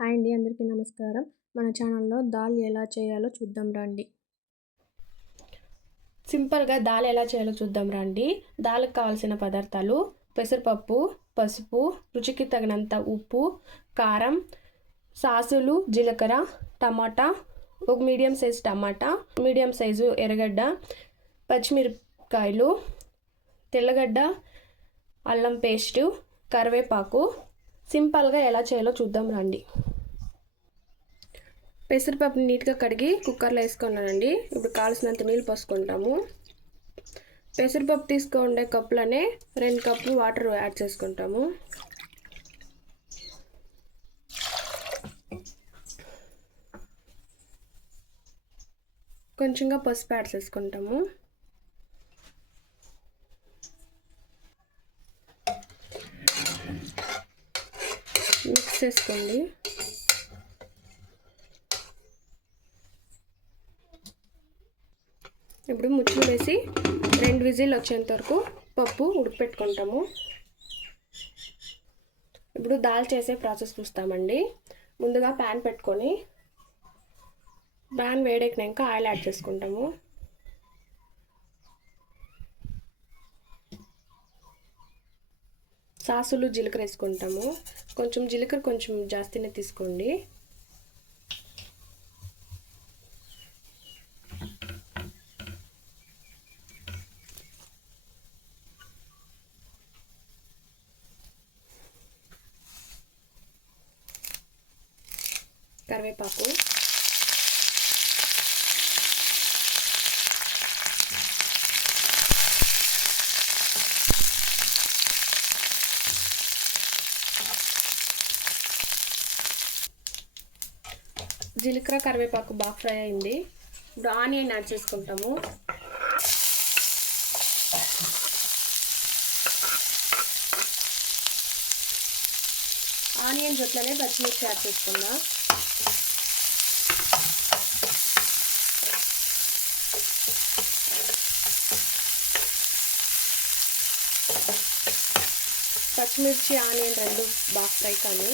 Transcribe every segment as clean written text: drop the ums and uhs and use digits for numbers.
Hi అండి, అందరికీ నమస్కారం. మన ఛానల్లో దాల్ ఎలా చేయాలో చూద్దాం రండి. సింపుల్గా దాల్ ఎలా చేయాలో చూద్దాం రండి. దాల్కి కావాల్సిన పదార్థాలు: పెసరపప్పు, పసుపు, రుచికి తగినంత ఉప్పు, కారం, సాసులు, జీలకర్ర, టమాటా, ఒక మీడియం సైజు టమాటా, మీడియం సైజు ఎర్రగడ్డ, పచ్చిమిరపకాయలు, తెల్లగడ్డ, అల్లం పేస్టు, కరివేపాకు. సింపుల్గా ఎలా చేయాలో చూద్దాం రండి. పెసరపప్పుని నీట్గా కడిగి కుక్కర్లో వేసుకున్నానండి. ఇప్పుడు కావాల్సినంత నీళ్ళు పోసుకుంటాము. పెసరపప్పు తీసుకుండే కప్పులోనే 2 కప్పులు వాటర్ యాడ్ చేసుకుంటాము. కొంచెంగా పసుపు యాడ్ చేసుకుంటాము. మిక్స్ చేసుకోండి. ఇప్పుడు ముచ్చులు వేసి 2 విజిల్ వచ్చేంత వరకు పప్పు ఉడకపెట్టుకుంటాము. ఇప్పుడు దాల్ చేసే ప్రాసెస్ చూస్తామండి. ముందుగా ప్యాన్ పెట్టుకొని ప్యాన్ వేడెక్కినాక ఆయిల్ యాడ్ చేసుకుంటాము. సాసులు, జీలకర్ర వేసుకుంటాము. కొంచెం జీలకర్ర కొంచెం జాస్తినే తీసుకోండి. కరివేపాకు, జీలకర్ర కరివేపాకు బాగా ఫ్రై అయింది. ఇప్పుడు ఆనియన్ యాడ్ చేసుకుంటాము. ఆనియన్ జొట్లనే పచ్చిమిర్చి యాడ్ చేసుకుందాం. పచ్చిమిర్చి, ఆనియన్ 2 బాగా ఫ్రై కానీ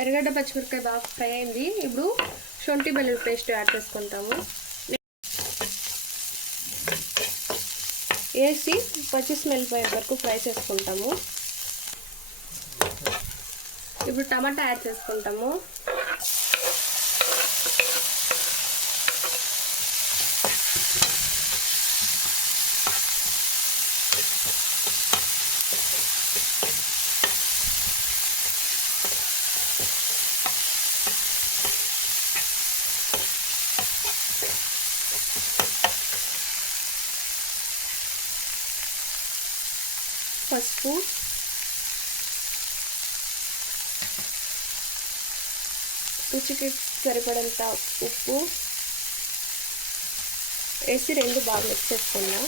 ఎర్రగడ్డ, పచ్చిమిరపకాయ బాగా ఫ్రై అయింది. ఇప్పుడు శొంఠి వెల్లుల్లి పేస్ట్ యాడ్ చేసుకుంటాము. వేసి పచ్చి స్మెల్ పోయే వరకు ఫ్రై చేసుకుంటాము. ఇప్పుడు టమాటా యాడ్ చేసుకుంటాము. పసుపు, రుచికి సరిపడంత ఉప్పు వేసి 2 బాగా మిక్స్ చేసుకుందాం.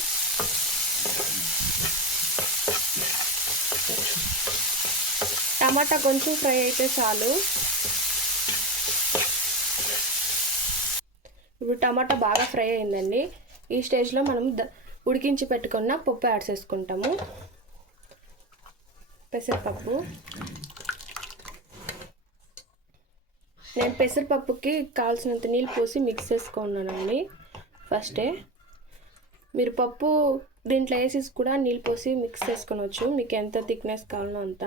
టమాటా కొంచెం ఫ్రై అయితే చాలు. ఇప్పుడు టమాటా బాగా ఫ్రై అయిందండి. ఈ స్టేజ్లో మనం ఉడికించి పెట్టుకున్న పప్పు యాడ్ చేసుకుంటాము. పెసరపప్పు. నేను పెసరపప్పుకి కావాల్సినంత నీళ్ళు పోసి మిక్స్ చేసుకున్నానండి ఫస్టే. మీరు పప్పు దీంట్లో వేసి కూడా నీళ్ళు పోసి మిక్స్ చేసుకోవచ్చు, మీకు ఎంత థిక్నెస్ కావాలో అంత.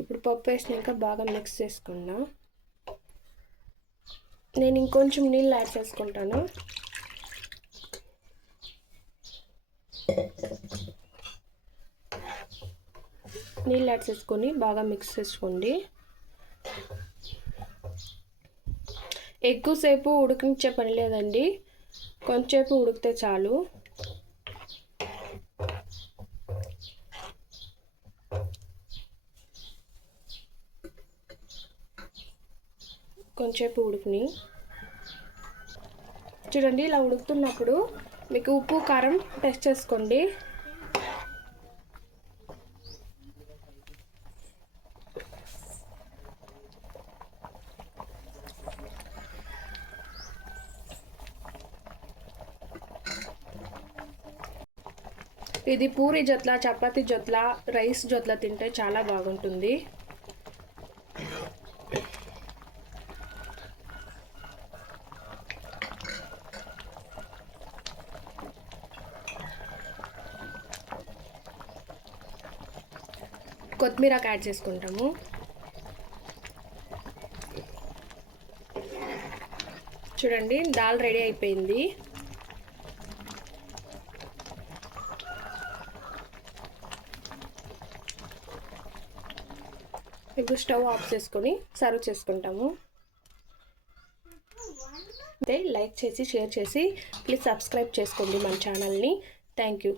ఇప్పుడు పప్పు వేసినాక బాగా మిక్స్ చేసుకుందాం. నేను ఇంకొంచెం నీళ్ళు యాడ్ చేసుకుంటాను. నీళ్ళు యాడ్ చేసుకొని బాగా మిక్స్ చేసుకోండి. ఎక్కువసేపు ఉడికించే పని లేదండి, కొంచెంసేపు ఉడికితే చాలు. కొంచెంసేపు ఉడికిని చూడండి. ఇలా ఉడుకుతున్నప్పుడు మీకు ఉప్పు, కారం టెస్ట్ చేసుకోండి. ఇది పూరి జొత్ల, చపాతీ జొత్ల, రైస్ జొత్ల తింటే చాలా బాగుంటుంది. కొత్తిమీర యాడ్ చేసుకుంటాము. చూడండి దాల్ రెడీ అయిపోయింది. ఇప్పుడు స్టవ్ ఆఫ్ చేసుకొని సర్వ్ చేసుకుంటాము. అయితే లైక్ చేసి షేర్ చేసి ప్లీజ్ సబ్స్క్రైబ్ చేసుకోండి మన ఛానల్ని. Thank you.